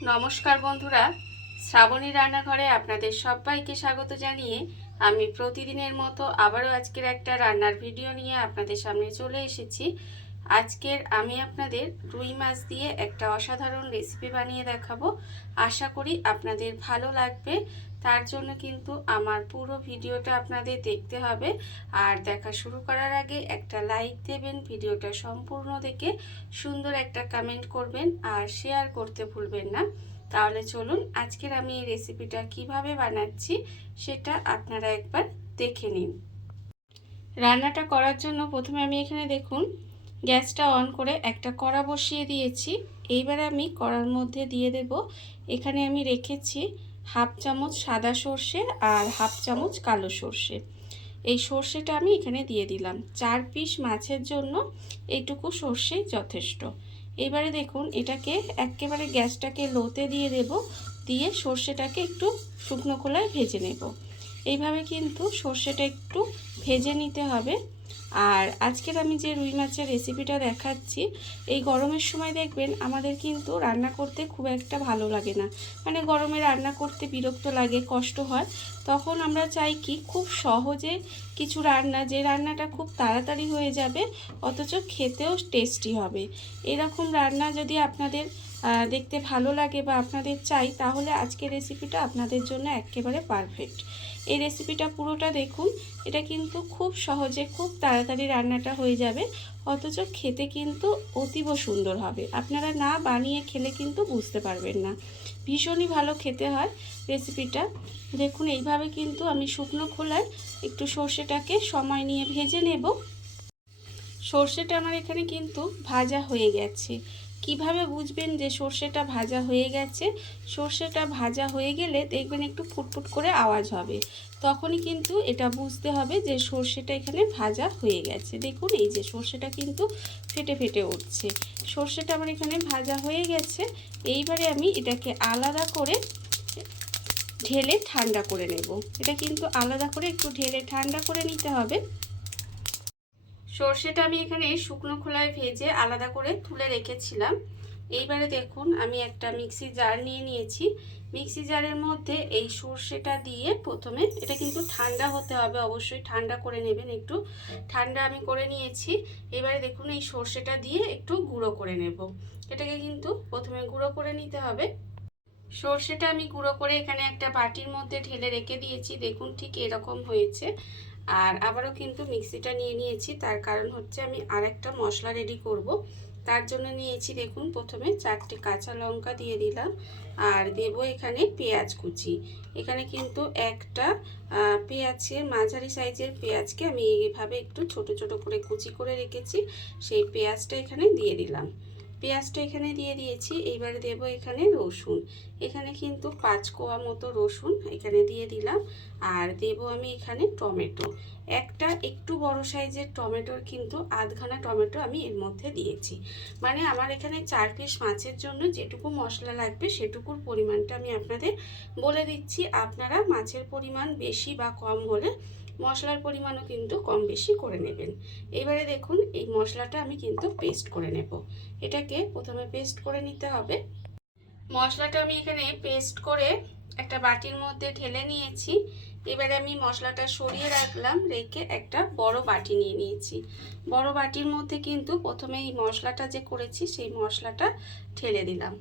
নমস্কার বন্ধুরা, শ্রাবণী রান্নাঘরে আপনাদের সবাইকে স্বাগত জানিয়ে আমি প্রতিদিনের মতো আবারও আজকের একটা রান্নার ভিডিও নিয়ে আপনাদের সামনে চলে এসেছি। আজকের আমি আপনাদের রুই মাছ দিয়ে একটা অসাধারণ রেসিপি বানিয়ে দেখাবো। আশা করি আপনাদের ভালো লাগবে। তার জন্য কিন্তু আমার পুরো ভিডিওটা আপনাদের দেখতে হবে। আর দেখা শুরু করার আগে একটা লাইক দেবেন, ভিডিওটা সম্পূর্ণ দেখে সুন্দর একটা কমেন্ট করবেন আর শেয়ার করতে ভুলবেন না। তাহলে চলুন আজকের আমি এই রেসিপিটা কিভাবে বানাচ্ছি সেটা আপনারা একবার দেখে নিন। রান্নাটা করার জন্য প্রথমে আমি এখানে দেখুন গ্যাসটা অন করে একটা কড়া বসিয়ে দিয়েছি। এইবারে আমি কড়ার মধ্যে দিয়ে দেব, এখানে আমি রেখেছি হাফ চামচ সাদা সর্ষে আর হাফ চামচ কালো সর্ষে। এই সর্ষেটা আমি এখানে দিয়ে দিলাম। 4 পিস মাছের জন্য এইটুকু সর্ষেই যথেষ্ট। এবারে দেখুন এটাকে একেবারে গ্যাসটাকে লোতে দিয়ে দেব, দিয়ে সর্ষেটাকে একটু শুকনো খোলায় ভেজে নেব। এইভাবে কিন্তু সর্ষেটা একটু ভেজে নিতে হবে। আর আজকের আমি যে রুই মাছের রেসিপিটা দেখাচ্ছি, এই গরমের সময় দেখবেন আমাদের কিন্তু রান্না করতে খুব একটা ভালো লাগে না, মানে গরমে রান্না করতে বিরক্ত লাগে, কষ্ট হয়। তখন আমরা চাই কি খুব সহজে কিছু রান্না, যে রান্নাটা খুব তাড়াতাড়ি হয়ে যাবে অথচ খেতেও টেস্টি হবে। এরকম রান্না যদি আপনাদের দেখতে ভালো লাগে বা আপনাদের চাই, তাহলে আজকের রেসিপিটা আপনাদের জন্য একেবারে পারফেক্ট। এই রেসিপিটা পুরোটা দেখুন, এটা কিন্তু খুব সহজে খুব তাড়াতাড়ি রান্নাটা হয়ে যাবে, অথচ খেতে কিন্তু অতীব সুন্দর হবে। আপনারা না বানিয়ে খেলে কিন্তু বুঝতে পারবেন না, ভীষণই ভালো খেতে হয় রেসিপিটা। দেখুন এইভাবে কিন্তু আমি শুকনো খোলায় একটু সর্ষেটাকে সময় নিয়ে ভেজে নেব। সর্ষেটা আমার এখানে কিন্তু ভাজা হয়ে গেছে। কিভাবে বুঝবেন যে সর্ষেটা ভাজা হয়ে গেছে? সর্ষেটা ভাজা হয়ে গেলে দেখবেন একটু ফুটফুট করে আওয়াজ হবে, তখনই কিন্তু এটা বুঝতে হবে যে সর্ষেটা এখানে ভাজা হয়ে গেছে। দেখুন এই যে সর্ষেটা কিন্তু ফেটে ফেটে উঠছে। সর্ষেটা আমার এখানে ভাজা হয়ে গেছে। এইবারে আমি এটাকে আলাদা করে ঢেলে ঠান্ডা করে নেব। এটা কিন্তু আলাদা করে একটু ঢেলে ঠান্ডা করে নিতে হবে। সর্ষেটা আমি এখানে শুকনো খোলায় ভেজে আলাদা করে তুলে রেখেছিলাম। এইবারে দেখুন আমি একটা মিক্সি জার নিয়ে নিয়েছি। মিক্সি জারের মধ্যে এই সর্ষেটা দিয়ে প্রথমে, এটা কিন্তু ঠান্ডা হতে হবে, অবশ্যই ঠান্ডা করে নেবেন। একটু ঠান্ডা আমি করে নিয়েছি। এবারে দেখুন এই সর্ষেটা দিয়ে একটু গুঁড়ো করে নেব। এটাকে কিন্তু প্রথমে গুঁড়ো করে নিতে হবে। সর্ষেটা আমি গুঁড়ো করে এখানে একটা বাটির মধ্যে ঢেলে রেখে দিয়েছি। দেখুন ঠিক এরকম হয়েছে। আর আবারও কিন্তু মিক্সিটা নিয়ে নিয়েছি, তার কারণ হচ্ছে আমি আরেকটা মশলা রেডি করব। তার জন্য নিয়েছি দেখুন প্রথমে 4টে কাঁচা লঙ্কা দিয়ে দিলাম, আর দেব এখানে পেঁয়াজ কুচি। এখানে কিন্তু একটা পেঁয়াজের মাঝারি সাইজের পেঁয়াজকে আমি এইভাবে একটু ছোট ছোট করে কুচি করে রেখেছি, সেই পেঁয়াজটা এখানে দিয়ে দিলাম। পেঁয়াজটা এখানে দিয়ে দিয়েছি। এইবারে দেব এখানে রসুন। এখানে কিন্তু 5 কোয়া মতো রসুন এখানে দিয়ে দিলাম। আর দেব আমি এখানে টমেটো, একটা একটু বড় সাইজের টমেটোর কিন্তু আধখানা টমেটো আমি এর মধ্যে দিয়েছি। মানে আমার এখানে 4 পিস মাছের জন্য যেটুকু মশলা লাগবে সেটুকুর পরিমাণটা আমি আপনাদের বলে দিচ্ছি। আপনারা মাছের পরিমাণ বেশি বা কম হলে মশলার পরিমাণও কিন্তু কম বেশি করে নেবেন। এবারে দেখুন এই মশলাটা আমি কিন্তু পেস্ট করে নেব। এটাকে প্রথমে পেস্ট করে নিতে হবে। মশলাটা আমি এখানে পেস্ট করে একটা বাটির মধ্যে ঢেলে নিয়েছি। এবারে আমি মশলাটা সরিয়ে রাখলাম, রেখে একটা বড় বাটি নিয়ে নিয়েছি। বড় বাটির মধ্যে কিন্তু প্রথমে এই মশলাটা যে করেছি সেই মশলাটা ঢেলে দিলাম।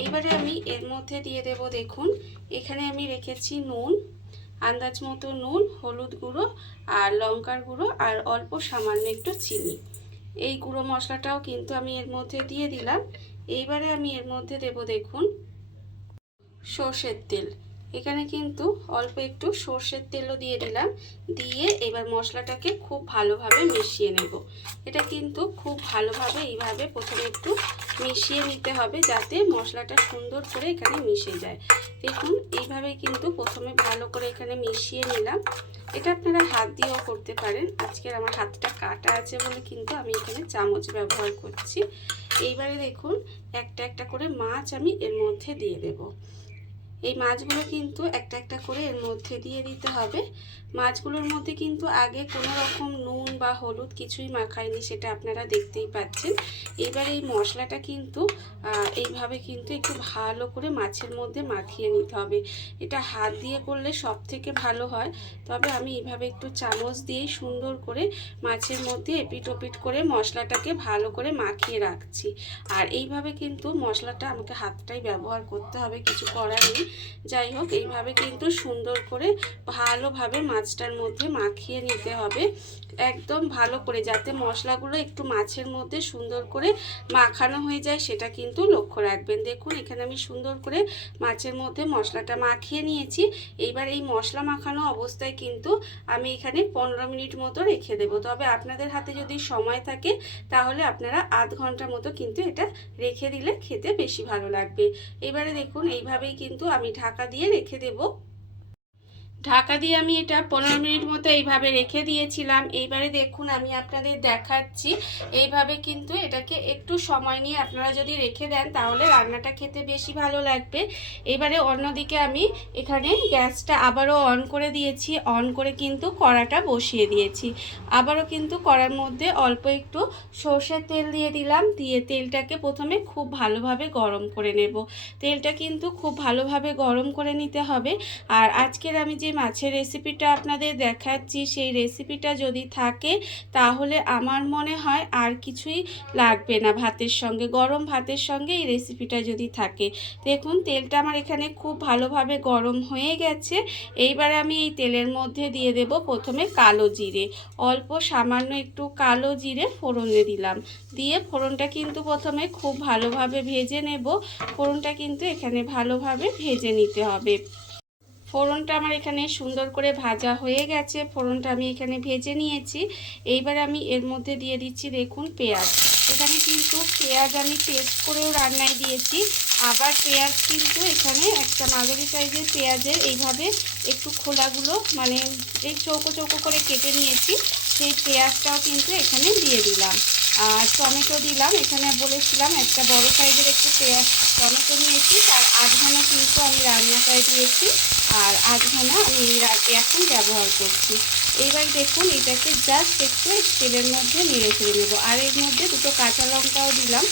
এইবারে আমি এর মধ্যে দিয়ে দেব, দেখুন এখানে আমি রেখেছি নুন, আন্দাজ মতো নুন, হলুদ গুঁড়ো আর লঙ্কার গুঁড়ো আর অল্প সামান্য একটু চিনি। এই গুঁড়ো মশলাটাও কিন্তু আমি এর মধ্যে দিয়ে দিলাম। এইবারে আমি এর মধ্যে দেব দেখুন সর্ষের তেল। এখানে কিন্তু অল্প একটু সর্ষের তেলও দিয়ে দিলাম। দিয়ে এবার মশলাটাকে খুব ভালোভাবে মিশিয়ে নেব। এটা কিন্তু খুব ভালোভাবে এইভাবে প্রথমে একটু মিশিয়ে নিতে হবে, যাতে মশলাটা সুন্দর করে এখানে মিশে যায়। দেখুন এইভাবে কিন্তু প্রথমে ভালো করে এখানে মিশিয়ে নিলাম। এটা আপনারা হাত দিয়েও করতে পারেন। আজকের আমার হাতটা কাটা আছে বলে কিন্তু আমি এখানে চামচ ব্যবহার করছি। এইবারে দেখুন একটা একটা করে মাছ আমি এর মধ্যে দিয়ে দেব। এই মাছগুলো কিন্তু একটা একটা করে এর মধ্যে দিয়ে দিতে হবে। মাছগুলোর মধ্যে কিন্তু আগে কোনো রকম নুন বা হলুদ কিছুই মাখায়নি, সেটা আপনারা দেখতেই পাচ্ছেন। এবার এই মশলাটা কিন্তু এইভাবে কিন্তু একটু ভালো করে মাছের মধ্যে মাখিয়ে নিতে হবে। এটা হাত দিয়ে করলে সব থেকে ভালো হয়, তবে আমি এইভাবে একটু চামচ দিয়েই সুন্দর করে মাছের মধ্যে এপিট ওপিট করে মশলাটাকে ভালো করে মাখিয়ে রাখছি। আর এইভাবে কিন্তু মশলাটা আমাকে হাতটাই ব্যবহার করতে হবে, কিছু করার নেই। যাই হোক, এইভাবে কিন্তু সুন্দর করে ভালোভাবে মাছটার মধ্যে মাখিয়ে নিতে হবে, একদম ভালো করে, যাতে মশলাগুলো একটু মাছের মধ্যে সুন্দর করে মাখানো হয়ে যায়, সেটা কিন্তু লক্ষ্য রাখবেন। দেখুন এখানে আমি সুন্দর করে মাছের মধ্যে মশলাটা মাখিয়ে নিয়েছি। এইবার এই মশলা মাখানো অবস্থায় কিন্তু আমি এখানে 15 মিনিট মতো রেখে দেবো। তবে আপনাদের হাতে যদি সময় থাকে তাহলে আপনারা আধ ঘন্টা মতো কিন্তু এটা রেখে দিলে খেতে বেশি ভালো লাগবে। এবারে দেখুন এইভাবেই কিন্তু আমি ঢাকা দিয়ে রেখে দেবো। ঢাকা দিয়ে আমি এটা 15 মিনিট মতো এইভাবে রেখে দিয়েছিলাম। এইবারে দেখুন আমি আপনাদের দেখাচ্ছি, এইভাবে কিন্তু এটাকে একটু সময় নিয়ে আপনারা যদি রেখে দেন তাহলে রান্নাটা খেতে বেশি ভালো লাগবে। এবারে অন্যদিকে আমি এখানে গ্যাসটা আবারও অন করে দিয়েছি, অন করে কিন্তু কড়াটা বসিয়ে দিয়েছি। আবারও কিন্তু কড়ার মধ্যে অল্প একটু সর্ষের তেল দিয়ে দিলাম, দিয়ে তেলটাকে প্রথমে খুব ভালোভাবে গরম করে নেব। তেলটা কিন্তু খুব ভালোভাবে গরম করে নিতে হবে। আর আজকের আমি যে মাছের রেসিপিটা আপনাদের দেখাচ্ছি, সেই রেসিপিটা যদি থাকে তাহলে আমার মনে হয় আর কিছুই লাগবে না ভাতের সঙ্গে, গরম ভাতের সঙ্গে এই রেসিপিটা যদি থাকে। দেখুন তেলটা আমার এখানে খুব ভালোভাবে গরম হয়ে গেছে। এইবার আমি এই তেলের মধ্যে দিয়ে দেব প্রথমে কালো জিরে, অল্প সামান্য একটু কালো জিরে ফোড়নে দিলাম, দিয়ে ফোড়নটা কিন্তু প্রথমে খুব ভালোভাবে ভেজে নেব। ফোড়নটা কিন্তু এখানে ভালোভাবে ভেজে নিতে হবে। ফোড়নটা আমার এখানে সুন্দর করে ভাজা হয়ে গেছে, ফোড়নটা আমি এখানে ভেজে নিয়েছি। এইবার আমি এর মধ্যে দিয়ে দিচ্ছি দেখুন পেঁয়াজ। এখানে কিন্তু পেঁয়াজ আমি পেস্ট করেও রান্নায় দিয়েছি, আবার পেঁয়াজ কিন্তু এখানে একটা মাঝারি সাইজের পেঁয়াজের এইভাবে একটু খোলাগুলো মানে এই চৌকো চৌকো করে কেটে নিয়েছি, সেই পেঁয়াজটাও কিন্তু এখানে দিয়ে দিলাম। আর টমেটো দিলাম, এখানে বলেছিলাম একটা বড় সাইজের একটু টমেটো নিয়েছি, তার আধখানা কিন্তু আমি রান্নাটায় দিয়েছি আর আধখানা আমি এখন ব্যবহার করছি। এইবার দেখুন এটাকে জাস্ট একটু তেলের মধ্যে নেড়ে ছেড়ে নেবো। আর এর মধ্যে দুটো কাঁচা লঙ্কাও দিলাম,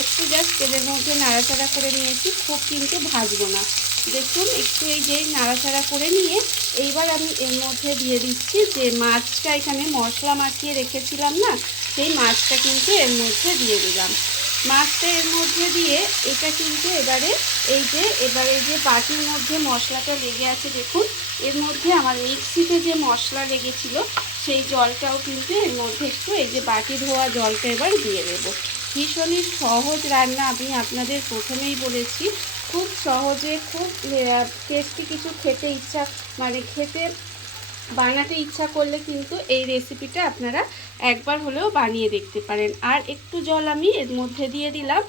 একটু জাস্ট তেলের মধ্যে নাড়াচাড়া করে নিয়েছি, খুব কিন্তু ভাজবো না। দেখুন একটু এই যে নাড়াচাড়া করে নিয়ে এইবার আমি এর মধ্যে দিয়ে দিচ্ছি যে মাছটা এখানে মশলা মাখিয়ে রেখেছিলাম না, সেই মাছটা কিন্তু এর মধ্যে দিয়ে দিলাম। মাছটা এর মধ্যে দিয়ে এটা কিন্তু এবারে এই যে বাটির মধ্যে মশলাটা লেগে আছে, দেখুন এর মধ্যে আমার মিক্সিতে যে মশলা লেগেছিল সেই জলটাও কিন্তু এর মধ্যে একটু এই যে বাটি ধোয়া জলটা এবার দিয়ে দেবো। ভীষণই সহজ রান্না, আমি আপনাদের প্রথমেই বলেছি, খুব সহজে খুব টেস্টি কিছু খেতে বানাতে ইচ্ছা করলে কিন্তু এই রেসিপিটা আপনারা একবার হলেও বানিয়ে দেখতে পারেন। আর একটু জল আমি এর মধ্যে দিয়ে দিলাম,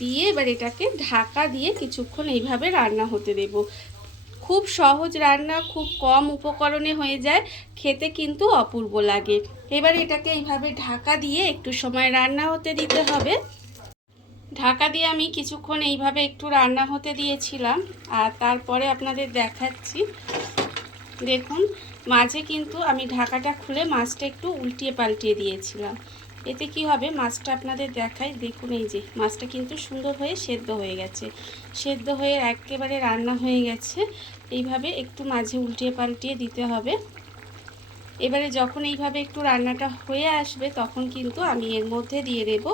দিয়ে এবার এটাকে ঢাকা দিয়ে কিছুক্ষণ এইভাবে রান্না হতে দেব। খুব সহজ রান্না, খুব কম উপকরণে হয়ে যায়, খেতে কিন্তু অপূর্ব লাগে। এবার এটাকে এইভাবে ঢাকা দিয়ে একটু সময় রান্না হতে দিতে হবে। ঢাকা দিয়ে আমি কিছুক্ষণ এইভাবে একটু রান্না হতে দিয়েছিলাম, আর তারপরে আপনাদের দেখাচ্ছি। দেখুন মাঝে কিন্তু আমি ঢাকাটা খুলে মাছটা একটু উল্টিয়ে পাল্টিয়ে দিয়েছিলাম, এতে কি হবে মাছটা আপনাদের দেখাই। দেখুন এই যে মাছটা কিন্তু সুন্দর হয়ে সেদ্ধ হয়ে গেছে, সেদ্ধ হয়ে একেবারে রান্না হয়ে গেছে। এইভাবে একটু মাঝে উল্টিয়ে পাল্টিয়ে দিতে হবে। এবারে যখন এইভাবে একটু রান্নাটা হয়ে আসবে তখন কিন্তু আমি এর মধ্যে দিয়ে দেব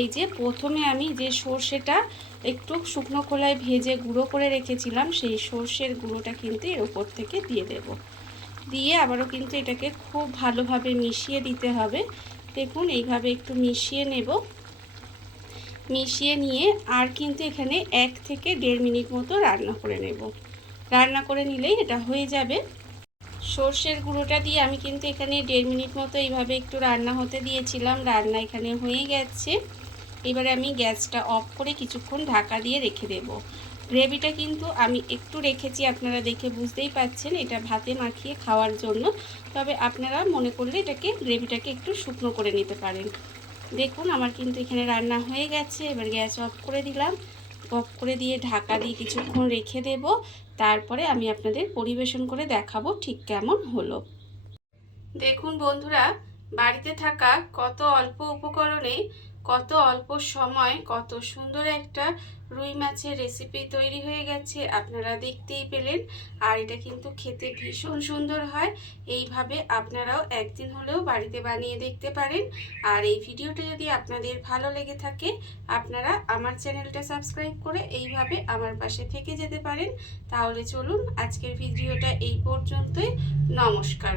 এই যে প্রথমে আমি যে সর্ষেটা একটু শুকনো খোলায় ভেজে গুঁড়ো করে রেখেছিলাম, সেই সর্ষের গুঁড়োটা কিন্তু এর উপর থেকে দিয়ে দেব। দিয়ে আবারও কিন্তু এটাকে খুব ভালোভাবে মিশিয়ে দিতে হবে। দেখুন এইভাবে একটু মিশিয়ে নেব, মিশিয়ে নিয়ে আর কিন্তু এখানে 1 থেকে 1.5 মিনিট মতো রান্না করে নেব। রান্না করে নিলেই এটা হয়ে যাবে। সর্ষের গুঁড়োটা দিয়ে আমি কিন্তু এখানে 1.5 মিনিট মতো এইভাবে একটু রান্না হতে দিয়েছিলাম, রান্না এখানে হয়ে গেছে। এবারে আমি গ্যাসটা অফ করে কিছুক্ষণ ঢাকা দিয়ে রেখে দেব। গ্রেভিটা কিন্তু আমি একটু রেখেছি, আপনারা দেখে বুঝতেই পাচ্ছেন এটা ভাতে মাখিয়ে খাওয়ার জন্য, তবে আপনারা মনে করলে গ্রেভিটাকে একটু শুকনো করে নিতে পারেন। দেখুন আমার কিন্তু এখানে রান্না হয়ে গেছে, এবার গ্যাস অফ করে দিলাম। অফ করে দিয়ে ঢাকা দিয়ে কিছুক্ষণ রেখে দেব। তারপরে আমি আপনাদের পরিবেশন করে দেখাবো ঠিক কেমন হলো। দেখুন বন্ধুরা, বাড়িতে থাকা কত অল্প উপকরণে কত অল্প সময় কত সুন্দর একটা রুই মাছের রেসিপি তৈরি হয়ে গেছে, আপনারা দেখতেই পেলেন। আর এটা কিন্তু খেতে ভীষণ সুন্দর হয়। এইভাবে আপনারাও একদিন হলেও বাড়িতে বানিয়ে দেখতে পারেন। আর এই ভিডিওটা যদি আপনাদের ভালো লেগে থাকে, আপনারা আমার চ্যানেলটা সাবস্ক্রাইব করে এইভাবে আমার পাশে থেকে যেতে পারেন। তাহলে চলুন আজকের ভিডিওটা এই পর্যন্তই। নমস্কার।